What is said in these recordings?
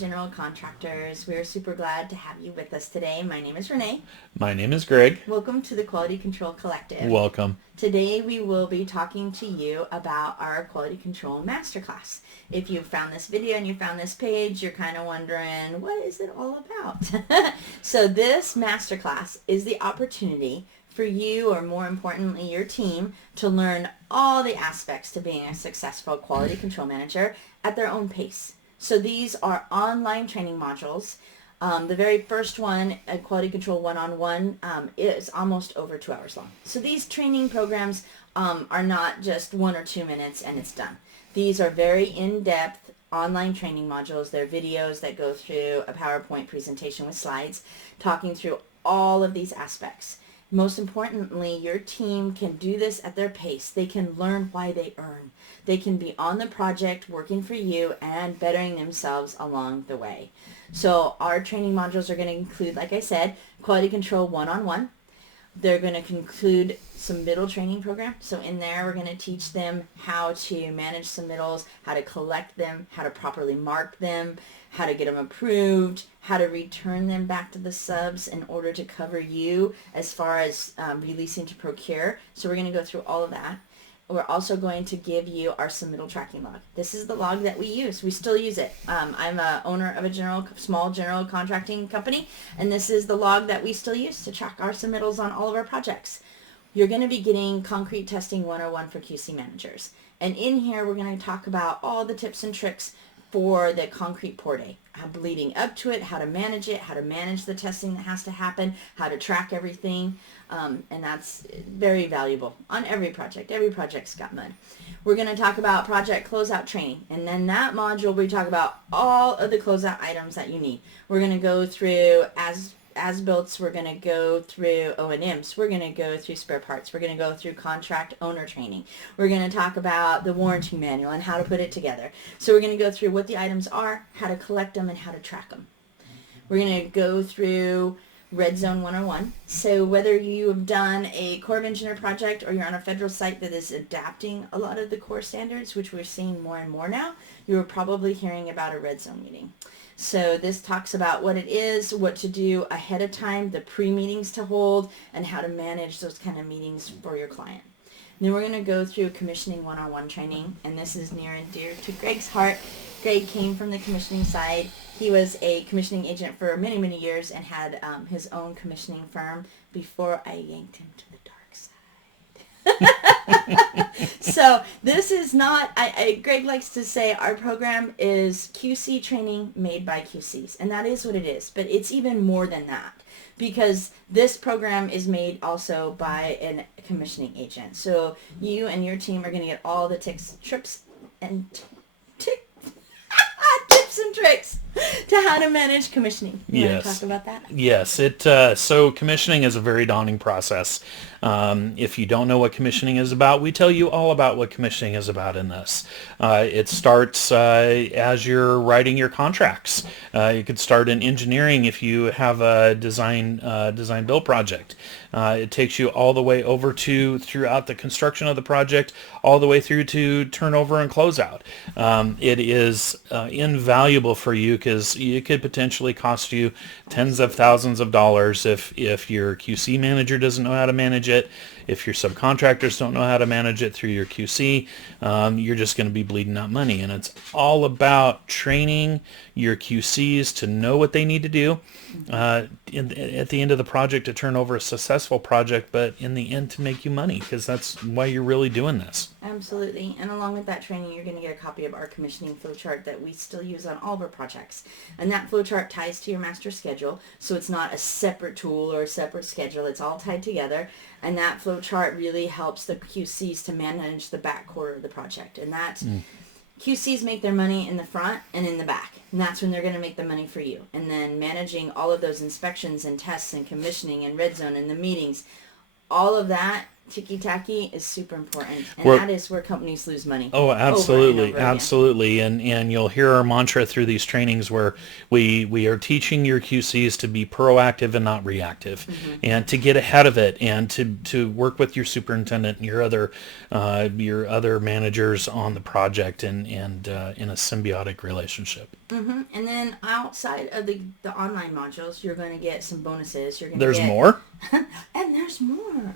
general contractors. We're super glad to have you with us today. My name is Renee. My name is Greg. Welcome to the Quality Control Collective. Welcome. Today we will be talking to you about our Quality Control Masterclass. If you found this video and you found this page, you're kind of wondering, what is it all about? So this Masterclass is the opportunity for you, or more importantly, your team, to learn all the aspects to being a successful quality control manager at their own pace. So these are online training modules. The very first one, Quality Control One-on-One, is almost over 2 hours long. So these training programs are not just 1 or 2 minutes and it's done. These are very in-depth online training modules. They're videos that go through a PowerPoint presentation with slides, talking through all of these aspects. Most importantly, your team can do this at their pace. They can learn why they earn. They can be on the project working for you and bettering themselves along the way. So our training modules are going to include, like I said, Quality Control One-on-One. They're going to conclude submittal training program. So in there, we're going to teach them how to manage submittals, how to collect them, how to properly mark them, how to get them approved, how to return them back to the subs in order to cover you as far as releasing to procure. So we're going to go through all of that. We're also going to give you our submittal tracking log. This is the log that we use. We still use it. I'm a owner of a small general contracting company, and this is the log that we still use to track our submittals on all of our projects. You're going to be getting Concrete Testing 101 for QC managers. And in here, we're going to talk about all the tips and tricks for the concrete pour day, leading up to it, how to manage it, how to manage the testing that has to happen, how to track everything, and that's very valuable on every project. Every project's got mud. We're going to talk about project closeout training, and then that module we talk about all of the closeout items that you need. We're going to go through as-builts, we're going to go through O&Ms, we're going to go through spare parts, we're going to go through contract owner training, we're going to talk about the warranty manual and how to put it together. So we're going to go through what the items are, how to collect them, and how to track them. We're going to go through Red Zone 101. So whether you have done a Corps of Engineer project or you're on a federal site that is adapting a lot of the Corps standards, which we're seeing more and more now, you're probably hearing about a Red Zone meeting. So this talks about what it is, what to do ahead of time, the pre-meetings to hold, and how to manage those kind of meetings for your client. And then we're going to go through commissioning one-on-one training, and this is near and dear to Greg's heart. Greg came from the commissioning side. He was a commissioning agent for many, many years and had his own commissioning firm before I yanked him to the dark side. So this is not, Greg likes to say our program is QC training made by QCs, and that is what it is, but it's even more than that, because this program is made also by a commissioning agent. So you and your team are going to get all the tips and tricks to how to manage commissioning. You want to talk about that? Yes. So commissioning is a very daunting process. If you don't know what commissioning is about, we tell you all about what commissioning is about in this. It starts as you're writing your contracts. You could start in engineering if you have a design build project. It takes you all the way over to throughout the construction of the project, all the way through to turnover and closeout. It is invaluable for you because it could potentially cost you tens of thousands of dollars if your QC manager doesn't know how to manage it. If your subcontractors don't know how to manage it through your QC, you're just going to be bleeding out money. And it's all about training your QCs to know what they need to do at the end of the project to turn over a successful project, but in the end to make you money, because that's why you're really doing this. Absolutely. And along with that training, you're going to get a copy of our commissioning flowchart that we still use on all of our projects. And that flowchart ties to your master schedule, so it's not a separate tool or a separate schedule. It's all tied together. And that flowchart really helps the QCs to manage the back quarter of the project. And that QCs make their money in the front and in the back. And that's when they're going to make the money for you. And then managing all of those inspections and tests and commissioning and red zone and the meetings, all of that Ticky-tacky is super important, and We're- that is where companies lose money. Oh, over and absolutely, over again. absolutely, and you'll hear our mantra through these trainings where we are teaching your QCs to be proactive and not reactive, and to get ahead of it, and to work with your superintendent and your other managers on the project, and in a symbiotic relationship. And then outside of the online modules, you're going to get some bonuses. There's more? And there's more.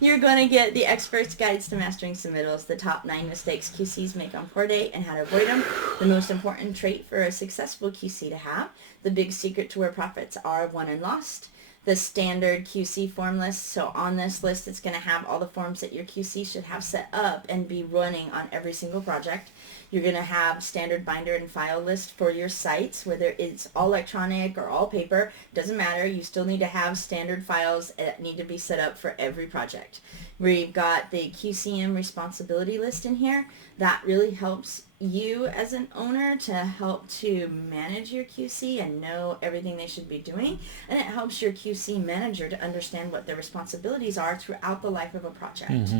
You're going to get the expert's guides to mastering submittals, the top 9 mistakes QCs make on port day and how to avoid them, the most important trait for a successful QC to have, the big secret to where profits are won and lost, the standard QC form list. So on this list, it's going to have all the forms that your QC should have set up and be running on every single project. You're going to have standard binder and file list for your sites, whether it's all electronic or all paper. Doesn't matter. You still need to have standard files that need to be set up for every project. We've got the QCM responsibility list in here. That really helps you as an owner to help to manage your QC and know everything they should be doing. And it helps your QC manager to understand what their responsibilities are throughout the life of a project.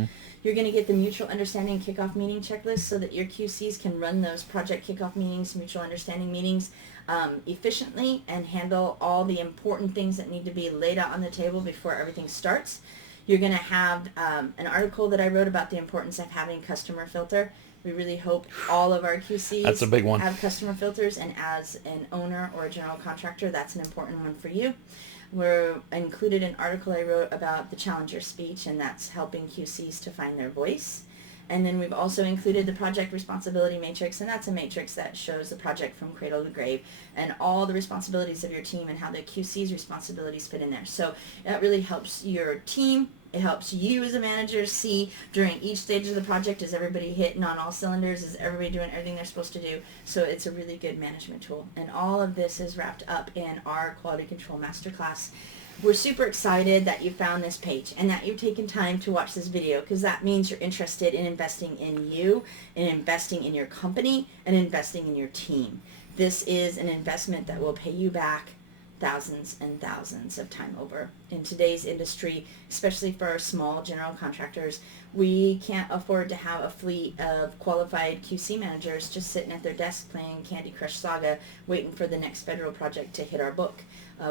You're going to get the mutual understanding kickoff meeting checklist so that your QCs can run those project kickoff meetings, mutual understanding meetings efficiently and handle all the important things that need to be laid out on the table before everything starts. You're going to have an article that I wrote about the importance of having customer filter. We really hope all of our QCs That's a big one. have customer filters, and as an owner or a general contractor, that's an important one for you. We're included an article I wrote about the challenger speech, and that's helping QCs to find their voice. And then we've also included the project responsibility matrix, and that's a matrix that shows the project from cradle to grave and all the responsibilities of your team and how the QC's responsibilities fit in there. So that really helps your team. It helps you as a manager see during each stage of the project, is everybody hitting on all cylinders? Is everybody doing everything they're supposed to do? So it's a really good management tool. And all of this is wrapped up in our Quality Control Masterclass. We're super excited that you found this page and that you've taken time to watch this video, because that means you're interested in investing in you, and investing in your company, and investing in your team. This is an investment that will pay you back thousands and thousands of time over. In today's industry, especially for our small general contractors, we can't afford to have a fleet of qualified QC managers just sitting at their desk playing Candy Crush Saga, waiting for the next federal project to hit our book.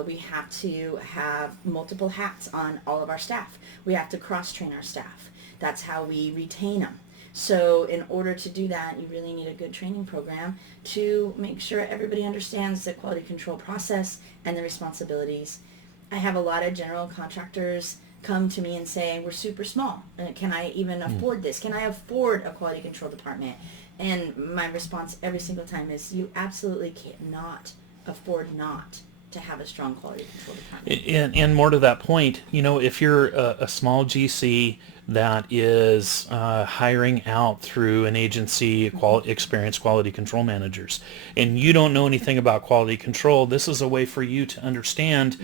We have to have multiple hats on all of our staff. We have to cross-train our staff. That's how we retain them. So in order to do that, you really need a good training program to make sure everybody understands the quality control process and the responsibilities. I have a lot of general contractors come to me and say, we're super small. Can I even afford this? Can I afford a quality control department? And my response every single time is, you absolutely cannot afford not to have a strong quality control department. And more to that point, if you're a small GC that is hiring out through an agency, experienced quality control managers, and you don't know anything about quality control, this is a way for you to understand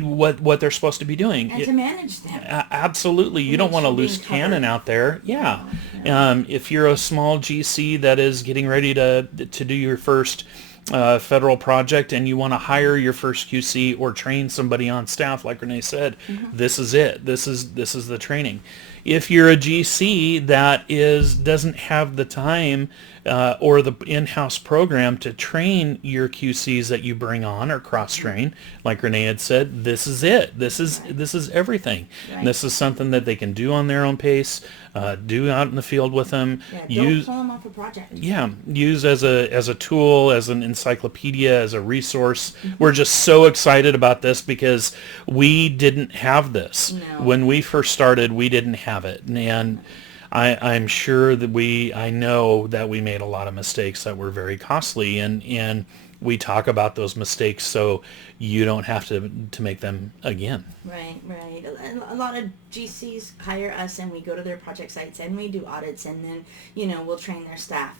what they're supposed to be doing. And to manage them. Absolutely. You don't want a loose cannon out there. Yeah. If you're a small GC that is getting ready to do your first federal project, and you want to hire your first QC or train somebody on staff, like Renee said, this is it. This is the training. If you're a GC that doesn't have the time or the in-house program to train your QCs that you bring on or cross-train, like Renee had said, this is it. This is everything. Right. This is something that they can do on their own pace, do out in the field with them. Yeah, don't pull them off a project. Yeah, use as a tool, as an encyclopedia, as a resource. We're just so excited about this because we didn't have this. No. When we first started, we didn't have it. And I'm sure that I know that we made a lot of mistakes that were very costly, and we talk about those mistakes so you don't have to make them again. Right. A lot of GCs hire us, and we go to their project sites and we do audits, and then, we'll train their staff.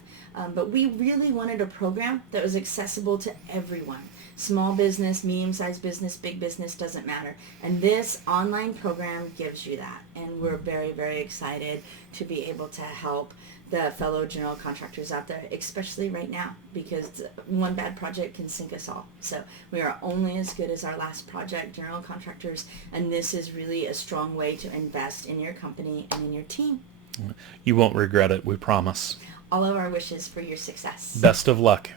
But we really wanted a program that was accessible to everyone. Small business, medium-sized business, big business, doesn't matter. And this online program gives you that. And we're very, very excited to be able to help the fellow general contractors out there, especially right now, because one bad project can sink us all. So we are only as good as our last project, general contractors, and this is really a strong way to invest in your company and in your team. You won't regret it, we promise. All of our wishes for your success. Best of luck.